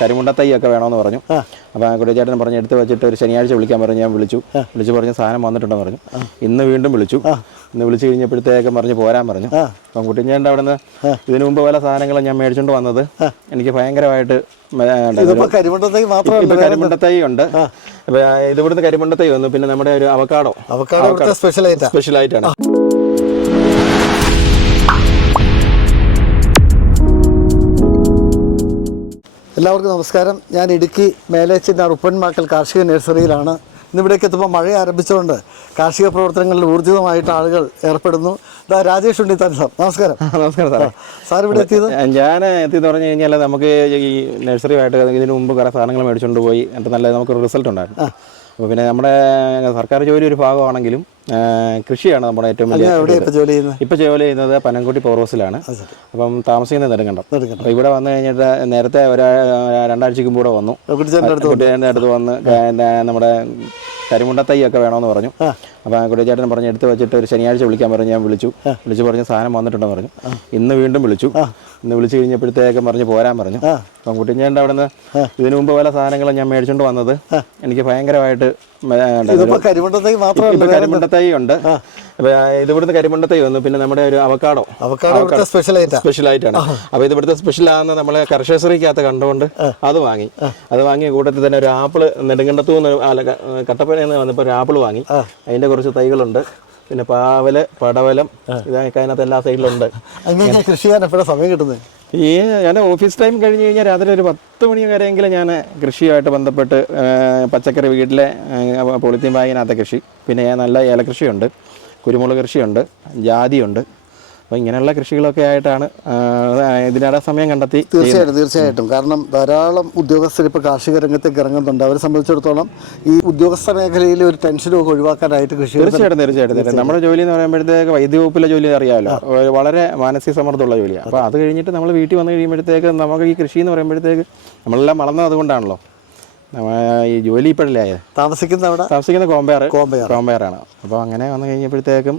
കരിമുണ്ട തൈ ഒക്കെ വേണമെന്ന് പറഞ്ഞു അപ്പോൾ കുട്ടിച്ചേട്ടൻ പറഞ്ഞ് എടുത്ത് വെച്ചിട്ട് ഒരു ശനിയാഴ്ച വിളിക്കാൻ പറഞ്ഞു ഞാൻ വിളിച്ചു. വിളിച്ചു പറഞ്ഞ് സാധനം വന്നിട്ടുണ്ടെന്ന് പറഞ്ഞു. ഇന്ന് വീണ്ടും വിളിച്ചു. ഇന്ന് വിളിച്ചു കഴിഞ്ഞപ്പോഴത്തേക്കും പറഞ്ഞ് പോരാൻ പറഞ്ഞു. അപ്പം കുട്ടിച്ചേട്ടന്റെ അവിടെ നിന്ന് ഇതിനു മുമ്പ് പല സാധനങ്ങളും ഞാൻ മേടിച്ചുകൊണ്ട് വന്നത്. എനിക്ക് ഭയങ്കരമായിട്ട് മാത്രമല്ല ഉണ്ട്. കരിമുണ്ടത്തൈ വന്നു. പിന്നെ നമ്മുടെ ഒരു അവക്കാടോ. അവക്കാടോ ഇവിടുത്തെ സ്പെഷ്യൽ ആയിട്ടാണ് സ്പെഷ്യൽ ആയിട്ടാണ്. എല്ലാവർക്കും നമസ്കാരം. ഞാൻ ഇടുക്കി മേലേച്ചിന്റെ ഉപ്പൻമാക്കൽ കാർഷിക നഴ്സറിയിലാണ്. ഇന്നിവിടേക്ക് എത്തുമ്പോൾ മഴ ആരംഭിച്ചുകൊണ്ട് കാർഷിക പ്രവർത്തനങ്ങളിൽ ഊർജിതമായിട്ട് ആളുകൾ ഏർപ്പെടുന്നു. ഇതാ രാജേഷ് ഉണ്ണിത്താൻ സാർ നമസ്കാരം. നമസ്കാരം സാർ സാർ ഇവിടെ എത്തിയത്? ഞാൻ എത്തിയെന്ന് പറഞ്ഞു കഴിഞ്ഞാൽ നമുക്ക് ഈ നഴ്സറിയുമായിട്ട് ഇതിന് മുമ്പ് കുറേ സാധനങ്ങൾ മേടിച്ചുകൊണ്ട് പോയി. എന്നിട്ട് നല്ല നമുക്ക് റിസൾട്ട് ഉണ്ടായിരുന്നു. അപ്പോൾ പിന്നെ നമ്മുടെ സർക്കാർ ജോലി ഒരു ഭാഗമാണെങ്കിലും കൃഷിയാണ് നമ്മുടെ ഏറ്റവും വലിയ ജോലി ചെയ്യുന്നത്? ഇപ്പോൾ ജോലി ചെയ്യുന്നത് പനംകുട്ടി പവർ ഹൗസിലാണ് അപ്പം താമസിക്കുന്നത് നെടുങ്കണ്ടം അപ്പൊ അപ്പോൾ ഇവിടെ വന്നു കഴിഞ്ഞിട്ട് നേരത്തെ ഒരു രണ്ടാഴ്ചക്ക് കൂടെ വന്നു. കുട്ടിച്ചേട്ടന്റെ അടുത്ത് വന്ന്. നമ്മുടെ കരിമുണ്ട തൈ ഒക്കെ വേണമെന്ന് പറഞ്ഞു. അപ്പോൾ കുട്ടിച്ചേട്ടൻ പറഞ്ഞു എടുത്ത് വെച്ചിട്ട് ഒരു ശനിയാഴ്ച വിളിക്കാൻ പറഞ്ഞു. ഞാൻ വിളിച്ചു. വിളിച്ചു പറഞ്ഞു സാധനം വന്നിട്ടുണ്ടെന്ന് പറഞ്ഞു. ഇന്ന് വീണ്ടും വിളിച്ചു. ഇന്ന് വിളിച്ചു കഴിഞ്ഞപ്പോഴത്തേക്കും പറഞ്ഞു പോരാൻ പറഞ്ഞു. അപ്പം കുട്ടിച്ചേട്ടന്റെ അവിടെ നിന്ന് ഇതിനു മുമ്പ് പല സാധനങ്ങളും ഞാൻ മേടിച്ചുകൊണ്ട് വന്നത് എനിക്ക് ഭയങ്കരമായിട്ട് മാത്രമല്ല ഉണ്ട്. ഇത് ഇവിടുന്ന് കരിമുണ്ട വന്നു. പിന്നെ നമ്മുടെ ഒരു അവക്കാടോ. അവക്കാട് സ്പെഷ്യൽ ആയിട്ടാ? സ്പെഷ്യൽ ആയിട്ടാണ്. അപ്പൊ ഇത് ഇവിടുത്തെ സ്പെഷ്യൽ ആണെന്ന് നമ്മളെ കർഷകശ്രീക്കകത്ത് കണ്ടുകൊണ്ട് അത് വാങ്ങി. അത് വാങ്ങിയ കൂട്ടത്തിൽ തന്നെ ഒരു ആപ്പിൾ നെടുങ്കണ്ടത്തു നിന്ന് അല്ല കട്ടപ്പനയിൽ വന്നപ്പോൾ ഒരു ആപ്പിൾ വാങ്ങി. അതിന്റെ കുറച്ച് തൈകളുണ്ട്. പിന്നെ പാവൽ പടവലം ഇതൊക്കെ അതിനകത്ത് എല്ലാ സൈഡിലുണ്ട് കൃഷി ചെയ്യാൻ എപ്പോഴാണ് സമയം കിട്ടുന്നത്? ഈ ഞാൻ ഓഫീസ് ടൈം കഴിഞ്ഞ് കഴിഞ്ഞാൽ രാത്രി ഒരു പത്ത് മണി വരെയെങ്കിലും ഞാൻ കൃഷിയുമായിട്ട് ബന്ധപ്പെട്ട് പച്ചക്കറി വീട്ടിലെ പോളിത്തീൻ ബാഗിനകത്തെ കൃഷി. പിന്നെ ഞാൻ നല്ല ഏലകൃഷിയുണ്ട് കുരുമുളക് കൃഷിയുണ്ട് ജാതിയുണ്ട്. അപ്പോൾ ഇങ്ങനെയുള്ള കൃഷികളൊക്കെ ആയിട്ടാണ് ഇതിനിടെ സമയം കണ്ടെത്തി തീർച്ചയായിട്ടും തീർച്ചയായിട്ടും. കാരണം ധാരാളം ഉദ്യോഗസ്ഥർ ഇപ്പോൾ കാർഷിക രംഗത്തേക്ക് ഇറങ്ങുന്നുണ്ട്. അവരെ സംബന്ധിച്ചിടത്തോളം ഈ ഉദ്യോഗസ്ഥ മേഖലയിൽ ഒരു ടെൻഷനും ഒക്കെ ഒഴിവാക്കാനായിട്ട് കൃഷി തീർച്ചയായിട്ടും തീർച്ചയായിട്ടും നമ്മുടെ ജോലി എന്ന് പറയുമ്പോഴത്തേക്ക് വൈദ്യുതി വകുപ്പിലെ ജോലി അറിയാമല്ലോ വളരെ മാനസിക സമ്മർദ്ദമുള്ള ജോലിയാണ് അപ്പോൾ അത് കഴിഞ്ഞിട്ട് നമ്മൾ വീട്ടിൽ വന്ന് കഴിയുമ്പോഴത്തേക്ക് നമുക്ക് ഈ കൃഷി എന്ന് പറയുമ്പോഴത്തേക്ക് നമ്മളെല്ലാം വളർന്നത് അതുകൊണ്ടാണല്ലോ. ഈ ജോലി ഇപ്പോഴല്ലേ ആയത് താമസിക്കുന്ന അവിടെ? താമസിക്കുന്ന കോമ്പയർ കോമ്പയർ. കോമ്പയറാണ്. അപ്പോൾ അങ്ങനെ വന്നു കഴിഞ്ഞപ്പോഴത്തേക്കും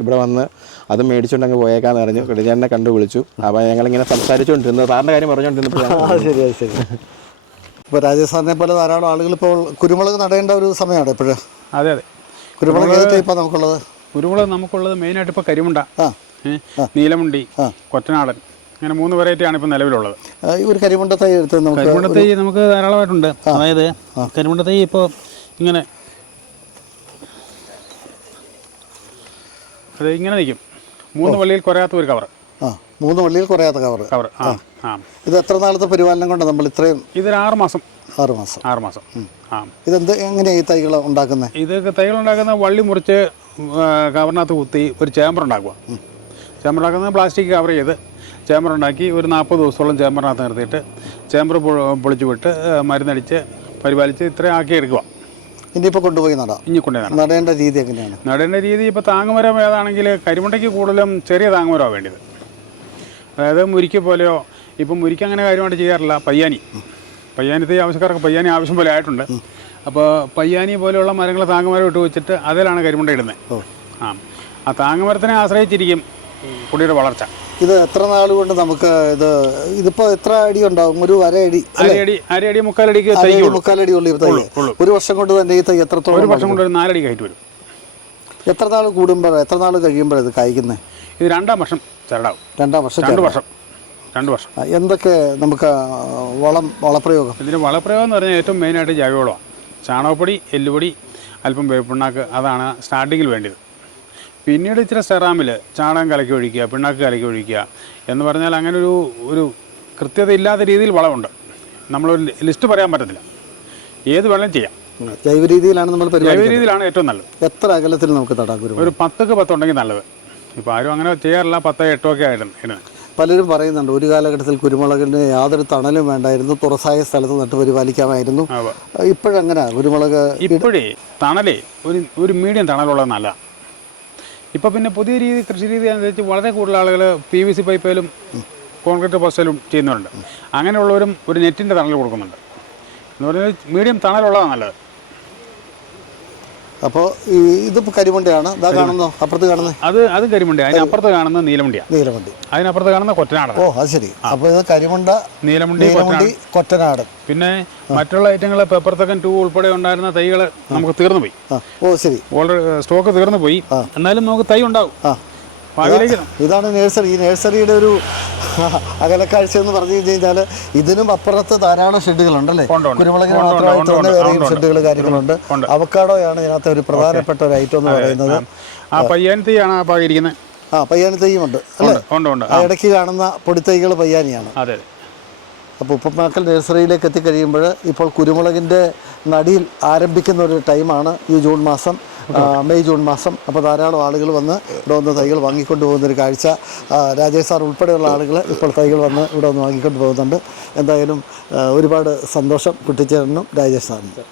ഇവിടെ വന്ന് അത് മേടിച്ചുകൊണ്ട് അങ്ങ് പോയേക്കാന്ന് പറഞ്ഞു കിടിചേട്ടനെ കണ്ടു വിളിച്ചു. അപ്പോൾ ഞങ്ങളിങ്ങനെ സംസാരിച്ചുകൊണ്ടിരുന്നത് സാറിന്റെ കാര്യം പറഞ്ഞുകൊണ്ടിരുന്നപ്പോഴാണ് ആ ശരി ശരി. ഇപ്പോൾ രാജസ്ഥാനെ പോലെ ധാരാളം ആളുകൾ ഇപ്പോൾ കുരുമുളക് നടേണ്ട ഒരു സമയമാണ് ഇപ്പോഴും. അതെ അതെ. കുരുമുളക് ഇപ്പോൾ നമുക്കുള്ളത്? കുരുമുളക് നമുക്കുള്ളത് മെയിനായിട്ട് ഇപ്പോൾ കരിമുണ്ട. ആ. നീലമുണ്ടി കൊറ്റനാടൻ. അങ്ങനെ മൂന്ന് വെറൈറ്റി ആണ് ഇപ്പോൾ നിലവിലുള്ളത്. ഒരു കരിമുണ്ട തൈ എടുത്ത് നമുക്ക് കരിമുണ്ട തൈ നമുക്ക് ധാരാളമായിട്ടുണ്ട്. അതായത് കരിമുണ്ട തൈ ഇപ്പോൾ ഇങ്ങനെ അത് ഇങ്ങനെ നിൽക്കും. മൂന്ന് വള്ളിയിൽ കുറയാത്ത ഒരു കവർ ആ മൂന്ന് വള്ളിയിൽ കുറയാത്ത കവർ കവർ ആ ആ. ഇത് എത്ര നാളത്തെ പരിപാലനം കൊണ്ട് നമ്മൾ ഇത്രയും ഇതൊരു ആറ് മാസം. ആറ് മാസം? ആറ് മാസം. ആ. ഇതെന്ത് എങ്ങനെയാണ് ഈ തൈകൾ ഉണ്ടാക്കുന്നത് ഇത് തൈകൾ ഉണ്ടാക്കുന്ന വള്ളി മുറിച്ച് കവറിനകത്ത് കുത്തി ഒരു ചേമ്പർ ഉണ്ടാക്കുക. ചേമ്പർ ഉണ്ടാക്കുന്നത് പ്ലാസ്റ്റിക് കവർ ചെയ്ത് ചേമ്പർ ഉണ്ടാക്കി ഒരു നാൽപ്പത് ദിവസത്തോളം ചേമ്പറിനകത്ത് നിർത്തിയിട്ട് ചേമ്പർ പൊളിച്ചു വിട്ട് മരുന്നടിച്ച് പരിപാലിച്ച് ഇത്രയും ആക്കി എടുക്കുക ഇനിയിപ്പോൾ കൊണ്ടുപോയി നടാം. ഇനി കൊണ്ടുപോയി നടേണ്ട രീതി എങ്ങനെയാണ്? നടേണ്ട രീതി ഇപ്പോൾ താങ്ങുമരം ഏതാണെങ്കിൽ കരിമുണ്ടയ്ക്ക് കൂടുതലും ചെറിയ താങ്ങുമരമാണ് വേണ്ടത്. അതായത് മുരിക്ക പോലെയോ ഇപ്പം മുരിക്ക അങ്ങനെ കാര്യമായിട്ട് ചെയ്യാറില്ല. പയ്യാനി. പയ്യാനിത്തെ ആവശ്യക്കാർക്ക് പയ്യാനി ആവശ്യം പോലെ ആയിട്ടുണ്ട്. അപ്പോൾ പയ്യാനി പോലെയുള്ള മരങ്ങൾ താങ്ങുമരം ഇട്ട് വെച്ചിട്ട് അതിലാണ് കരിമുണ്ട ഇടുന്നത്. ആ. ആ താങ്ങുമരത്തിനെ ആശ്രയിച്ചിരിക്കും. കുടിയുടെ വളർച്ച. ഇത് എത്ര നാൾ കൊണ്ട് നമുക്ക് ഇത് ഇതിപ്പോ എത്ര അടി ഉണ്ടാവും? ഒരു അരയടി അരയടി അരയടി മുക്കാലടിക്ക് മുക്കാലടി ഉള്ളൂ ഈ തൈ. ഒരു വർഷം കൊണ്ട് തന്നെ ഈ തൈ എത്രത്തോളം ഒരു വർഷം കൊണ്ട് ഒരു നാലടി കയറ്റി വരും. എത്ര നാൾ കൂടുമ്പോൾ എത്ര നാൾ കഴിയുമ്പോൾ ഇത് കായ്ക്കുന്നത് ഇത് രണ്ടാം വർഷം ചരടാവും. രണ്ടാം വർഷം രണ്ട്. വർഷം. രണ്ട് വർഷം. എന്തൊക്കെ നമുക്ക് വളം വളപ്രയോഗം? ഇതിന് വളപ്രയോഗം എന്ന് പറഞ്ഞാൽ ഏറ്റവും മെയിനായിട്ട് ജൈവവളമാണ്. ചാണകപ്പൊടി എല്ലുപൊടി അല്പം വേപ്പിണ്ണാക്ക് അതാണ് സ്റ്റാർട്ടിങ്ങിൽ വേണ്ടത്. പിന്നീട് ഇച്ചിരി സെറാമിൽ ചാണകം കലക്കി ഒഴിക്കുക പിണ്ണാക്ക് കലക്കി ഒഴിക്കുക എന്ന് പറഞ്ഞാൽ അങ്ങനെ ഒരു ഒരു കൃത്യത ഇല്ലാത്ത രീതിയിൽ വളമുണ്ട്. നമ്മളൊരു ലിസ്റ്റ് പറയാൻ പറ്റത്തില്ല. ഏത് വേണം ചെയ്യാം. ജൈവ രീതിയിലാണ് നമ്മൾ ജൈവ രീതിയിലാണ് ഏറ്റവും നല്ലത്. എത്ര അകലത്തിൽ നമുക്ക് കുരുമുളക് ഒരു പത്തൊക്കെ പത്തുണ്ടെങ്കിൽ നല്ലത്. ഇപ്പോൾ ആരും അങ്ങനെ ചെയ്യാറില്ല പത്ത് എട്ടോ ഒക്കെ ആയിരുന്നു പലരും പറയുന്നുണ്ട് ഒരു കാലഘട്ടത്തിൽ കുരുമുളകിന് യാതൊരു തണലും വേണ്ടായിരുന്നു തുറസായ സ്ഥലത്ത് നട്ട് പരിപാലിക്കാമായിരുന്നു. ഇപ്പോഴങ്ങനെ ഇപ്പോഴെങ്ങനെ കുരുമുളക് ഇപ്പോഴേ തണലേ ഒരു ഒരു മീഡിയം തണലുള്ളത് നല്ലതാണ് ഇപ്പോൾ പിന്നെ പുതിയ രീതി കൃഷി രീതി അനുസരിച്ച് വളരെ കൂടുതൽ ആളുകൾ പി വി സി പൈപ്പിലും കോൺക്രീറ്റ് പോസ്റ്റലും ചെയ്യുന്നവരുണ്ട്. അങ്ങനെയുള്ളവരും ഒരു നെറ്റിന്റെ തണൽ കൊടുക്കുന്നുണ്ട്. എന്ന് പറഞ്ഞാൽ മീഡിയം തണലുള്ളതാണ് നല്ലത് അപ്പോൾ ഈ ഇതിപ്പോൾ കരിമണ്ടയാണ്. ഇതാ കാണുന്നോ? അപ്പുറത്ത് കാണുന്നത് അത് അത് കരിമണ്ടി. അതിനപ്പുറത്ത് കാണുന്ന നീലമുണ്ടി നീലമണ്ടി. അതിനപ്പുറത്ത് കാണുന്ന കൊറ്റനാടൻ. ഓ അത് ശരി. അപ്പോൾ ഇത് കരിമുണ്ട നീലമുണ്ടി നീലമണ്ടി കൊറ്റനാടൻ. പിന്നെ മറ്റുള്ള ഐറ്റങ്ങൾ പെപ്പർ തക്കൻ ടൂ ഉൾപ്പെടെ ഉണ്ടായിരുന്ന തൈകൾ നമുക്ക് തീർന്നു പോയി. ഓ ശരി. ഓൾറെഡി സ്റ്റോക്ക് തീർന്നു പോയി. എന്നാലും നമുക്ക് തൈ ഉണ്ടാവും. ഇതാണ് നഴ്സറി ഈ നഴ്സറിയുടെ ഒരു അകലക്കാഴ്ച എന്ന് പറഞ്ഞു കഴിഞ്ഞാൽ ഇതിനും അപ്പുറത്ത് ധാരാളം ഷെഡുകളുണ്ടല്ലേ. കുരുമുളകിന് മാത്രമായിട്ട് തന്നെ വേറെയും ഷെഡുകൾ കാര്യങ്ങളുണ്ട്. അവക്കാടോയാണ് ഇതിനകത്ത് ഒരു പ്രധാനപ്പെട്ട ഒരു ഐറ്റം എന്ന് പറയുന്നത്. ആ പയ്യാൻ ആ പാകിയിരിക്കുന്നത് ആ പയ്യാനി തെയ്യമുണ്ട് അല്ലേ? ഇടയ്ക്ക് കാണുന്ന പൊടിത്തൈകൾ പയ്യാനിയാണ്. അതെ അപ്പോൾ ഉപ്പമാക്കൽ നഴ്സറിയിലേക്ക് എത്തിക്കഴിയുമ്പോൾ ഇപ്പോൾ കുരുമുളകിന്റെ നടിയിൽ ആരംഭിക്കുന്ന ഒരു ടൈമാണ് ഈ ജൂൺ മാസം. മെയ് ജൂൺ മാസം. അപ്പോൾ ധാരാളം ആളുകൾ വന്ന് ഇവിടെ വന്ന് തൈകൾ വാങ്ങിക്കൊണ്ട് പോകുന്നൊരു കാഴ്ച. രാജേഷ് സാർ ഉൾപ്പെടെയുള്ള ആളുകൾ ഇപ്പോൾ തൈകൾ വന്ന് ഇവിടെ വന്ന് വാങ്ങിക്കൊണ്ട് പോകുന്നുണ്ട്. എന്തായാലും ഒരുപാട് സന്തോഷം കുട്ടിച്ചേരനും രാജേഷ് സാറിനും.